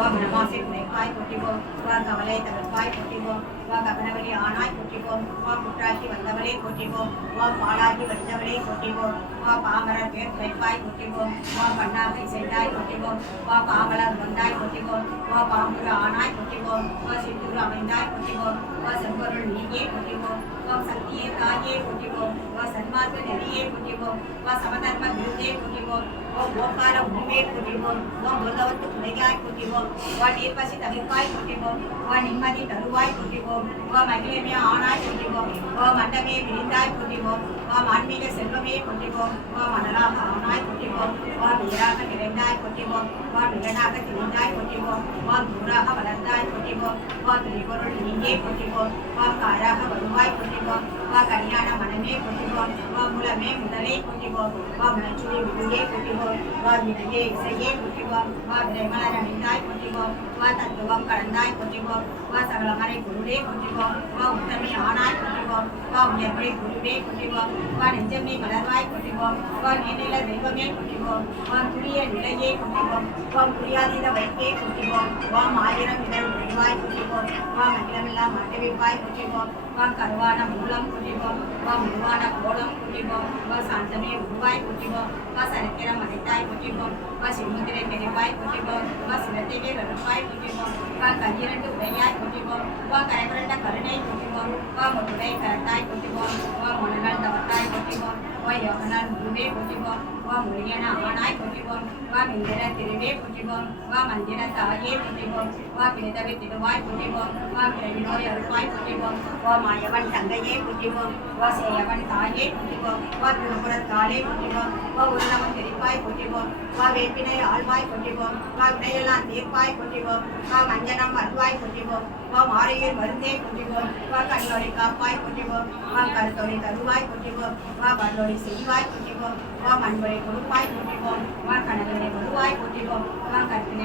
வா மனமாசை குறைப்பாய் கொட்டிவோம் வா கவலை தவிர்ப்பாய் கொட்டிவோம் வா ககனவழி ஆனாய் கொட்டிவோம். வா குற்றாக்கி வந்தவளே கொட்டிவோம். வா பாலாகி வந்தவளே கொட்டிவோம். வா பாமரர் பேர் குறைப்பாய் கொட்டிவோம் வா பண்ணாகை இசைந்தாய் கொட்டிவோம். வா பாமலர் வந்தாய் கொட்டிவோம். வா பாம்புரு ஆனாய் கொட்டிவோம். வா சித்தூர் அமைந்தாய் கொட்டிவோம். வா செம்பொருள் நீயே கொட்டிவோம். வா சக்தியே தாயே கொட்டிவோம். வா சன்மார்க்க நெறியே கொட்டிவோம். வா சமதர்ம விருதே கொட்டிவோம். வா ஓங்கார உருவே கொட்டிவோம் வா முதலவத்து துணையாய் கொட்டிவோம் வா நீர்ப்பசி தவிர்ப்பாய் கொட்டிவோம் வா நிம்மதி தருவாய் கொட்டிவோம் வா மகிழமே ஆனாய் கொட்டிவோம் வா மண்டமே விரிந்தாய் கொட்டிவோம் வா மான்மீக செல்வமே கொட்டிவோம் வா மணலாக ஆனாய் கொட்டிவோம் வா வீராக நிறைந்தாய் கொட்டிவோம் வா விலனாக திரிந்தாய் கொட்டிவோம் வா தூராக வளர்ந்தாய் கொட்டிவோம் வா திரிபொருள் நீங்கே கொட்டிவோம் வா காராக வருவாய் கொட்டிவோம் வா கல்யாண மனமே கொட்டிவோம் வா முலமே முதலே கொட்டிவோம் வா முனச்சுழி விடுவே கொட்டிவோம் வா விடையே இசையே கொட்டிவோம் வா விரைமலர் அணிந்தாய் கொட்டிவோம் வா தத்துவம் கடந்தாய் கொட்டிவோம் வா சகலமறை குருவே கொட்டிவோம் வா உத்தமே ஆனாய் கொட்டிவோம் வா உயர்மறை குருவே கொட்டிவோம் வா நெஞ்சமே மலர்வாய் கொட்டிவோம் வா நீநில தெய்வமே கொட்டிவோம் வா துரிய நிலையே கொட்டிவோம் வா புரியாதீத வைக்கே கொட்டிவோம் வா மாயிரம் இதழ் தெய்வாய் கொட்டிவோம் வா மகிழமெல்லாம் மாட்டவிப்பாய் கொட்டிவோம் வா கருவான மூலம் கொட்டிவோம் வா முருவான கோலம் கொட்டிவோம் வா சாந்தமே உருவாய் கொட்டிவோம் வா சரித்திரம் Taitai Pokemon, Masimutire Kenepai Pokemon, Masinateke Ranupai Pokemon, Wakahiratu Velai Pokemon, Wakayakaranda Karanai Pokemon, Wamurai Karatai Pokemon, Wamonanal Tavatai Pokemon, Wayohanan Bude Pokemon, மொனநாள் தவத்தாய் வா யோகனால் ஆனாய் கொட்டிவோம் வா மிந்திர திருவே கொட்டிவோம் வா மந்திர தாயே கொட்டிவோம் வா பிரிதவை திருவாய் கொட்டிவோம் வா பிறவினோய் அருள்வாய் கொட்டிவோம் வா மாயவன் தங்கையே கொட்டிவோம் வா சேயவன் தாயே கொட்டிவோம் வா திருப்புறத்தாளே கொட்டிவோம் வா உருளவன் தெரிப்பாய் கொட்டிவோம் வா வேப்பினை ஆழ்வாய் கொட்டிவோம் வா வினையெல்லாம் தீர்ப்பாய் கொட்டிவோம் வா மஞ்சனம் மருவாய் கொட்டிவோம் வா மாறையில் மருந்தே கொட்டிவோம் வா கண்ணொளி காப்பாய் கொட்டிவோம் வா கருத்தொளி தருவாய் கொட்டிவோம் வா பல்லொளி செய்வாய் கொட்டிவோம் வா மண்பொழி கொடுப்பாய் கொட்டிவோம் வா கணவனை வருவாய் கொட்டிவோம் வா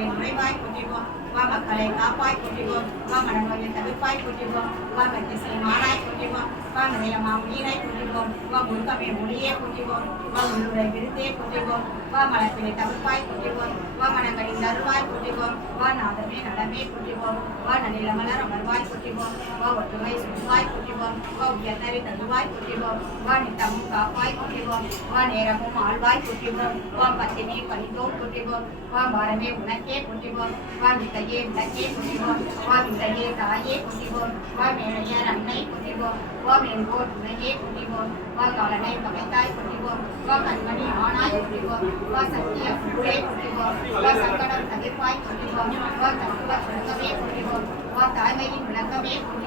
நுழைவாய் கொட்டிவோம் வா மக்களை காப்பாய் கொட்டிவோம் வா மனநோயை தவிர்ப்பாய் கொட்டிவோம் வா மெத்திசை மாறாய் கொட்டிவோம் வா நிலையமா உயிராய் கொட்டிவோம் வா முருகமே மொழியே கொட்டிவோம் வா உள்ளுரை விருத்தே கொட்டிவோம் வா மலத்திலே தவிர்ப்பாய் கொட்டிவோம் வா மனங்களின் அருவாய் கொட்டிவோம் வா நாதமே நடமே கொட்டிவோம் வா நனில மலர் அமர்வாய் கொட்டிவோம் வா ஒற்றுமை சுற்றுவாய் கொட்டிவோம் வா உயர்ந்தறி தருவாய் கொட்டிவோம் வா நித்தமும் காப்பாய் கொட்டிவோம் வா நேரமும் ஆழ்வாய் கொட்டிவோம் வா பத்தினி பணித்தோம் கொட்டிவோம் வா பாரமே உனக்கே கொட்டிவோம் வா yen tache kutibon wa min tache taye kutibon wa min ya ranai kutibon wa min bot naye kutibon wa kalanai kametai kutibon wa manmani anai kutibon wa satya kure kutibon wa sankaram tagepai kutibon wa takuba kulakame kutibon wa taimayin kulakame kutibon